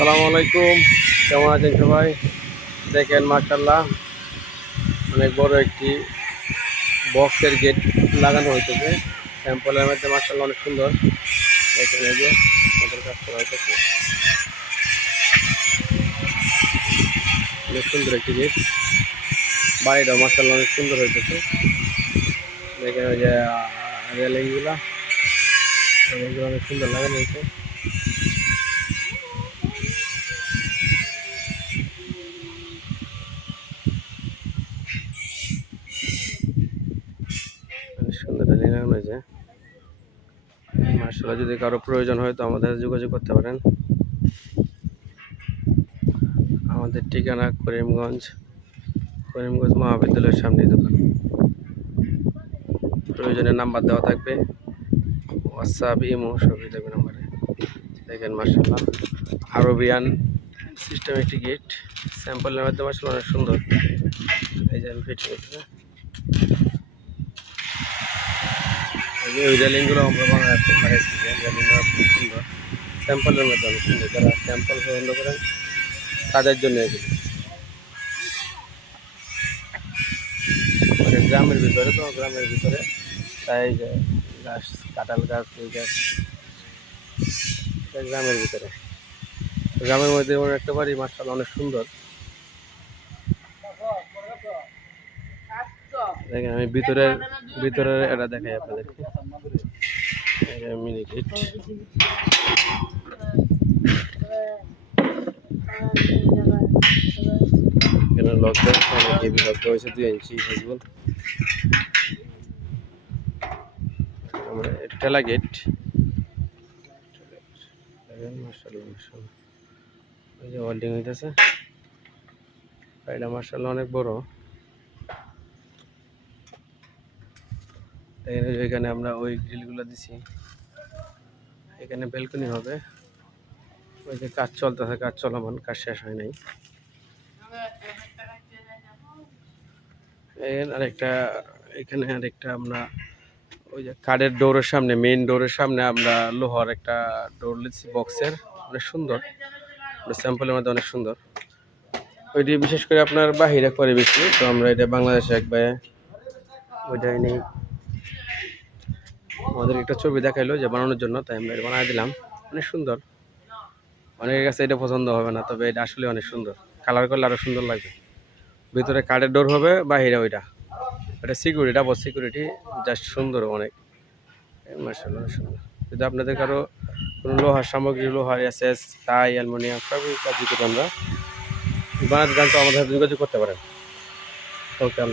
আসসালামু আলাইকুম। কেমন আছেন সবাই? দেখেন মার্শাল্লাহ অনেক বড় একটি বক্সের গেট লাগানো হইতেছে। স্যাম্পলের মধ্যে মার্শাল্লাহ অনেক সুন্দর। দেখেন এই যে, আমাদের কাজ করা হইতেছে। অনেক সুন্দর একটি গেট। বাড়িটাও মার্শাল্লাহ অনেক সুন্দর হইতেছে। দেখেন ওই যে, রেলিংগুলা, রেলিংগুলো অনেক সুন্দর লাগানো হয়েছে অনেক লাগানো হয়েছে মার্শাল্লাহ যদি কারও প্রয়োজন হয় তো আমাদের যোগাযোগ করতে পারেন। আমাদের ঠিকানা করিমগঞ্জ করিমগঞ্জ মহাবিদ্যালয়ের সামনে দোকান। প্রয়োজনে নাম্বার দেওয়া থাকবে। হোয়াটসঅ্যাপ ইমো সবই থাকবে নাম্বারে। দেখেন মার্শাল্লাহ, আরবিয়ান সিস্টেম একটি গেট স্যাম্পলের মধ্যে মার্শাল্লাহ অনেক সুন্দর। এই যে আমি ফিটিং যে ওই রেলিংগুলো আমরা বানাতে পারেছি রেলিংগুলো খুব সুন্দর। স্যাম্পলের মধ্যে অনেক সুন্দর। যারা স্যাম্পল পছন্দ করেন, তাদের জন্য এগুলো। মানে গ্রামের ভিতরে তো, গ্রামের ভিতরে তাই গাছ, কাঁঠাল গাছ, এই গাছ গ্রামের ভিতরে। গ্রামের মধ্যে এমন একটা বাড়ি মার্শাল অনেক সুন্দর। দেখেন, আমি ভিতরের ভিতরের এটা দেখাই আপনাদেরকে। মিনি এখানে হয়েছে, দুই গেট হইতেছে। অনেক বড় দেখেন এই যে এখানে আমরা ওই গ্রিলগুলো দিছি। এখানে বেলকনি হবে। ওই যে কাজ চলতেছে, কাজ চলমান, কাজ শেষ হয় নাই। আরেকটা, এখানে আরেকটা আমরা ওই যে কাঠের ডোরের সামনে মেইন ডোরের সামনে আমরা লোহার একটা ডোর লিখছি বক্সের। অনেক সুন্দর। স্যাম্পলের মধ্যে অনেক সুন্দর। ওইটি বিশেষ করে আপনার বাহিরে করে বেশি তো আমরা এটা বাংলাদেশে একবার ওইটাই নেই আমাদের একটা ছবি দেখাইলো যে বানানোর জন্য, তাই আমরা এটা বানাই দিলাম। অনেক সুন্দর। অনেকের কাছে এটা পছন্দ হবে না, তবে এটা আসলে অনেক সুন্দর। কালার করলে আরও সুন্দর লাগবে। ভিতরে কাঠের ডোর হবে, বাহিরে ওইটা। এটা সিকিউরিটি ডাবল সিকিউরিটি জাস্ট সুন্দর অনেক। মার্শাল্লাহ অনেক সুন্দর যদি আপনাদের কারও কোনো লোহার সামগ্রী লোহার এসএস, তাই, অ্যালমোনিয়াম, সবই কাজ করে আমরা। বানাতে জানতো আমাদের সাথে যোগাযোগ করতে পারেন। ওকে, আল্লাহ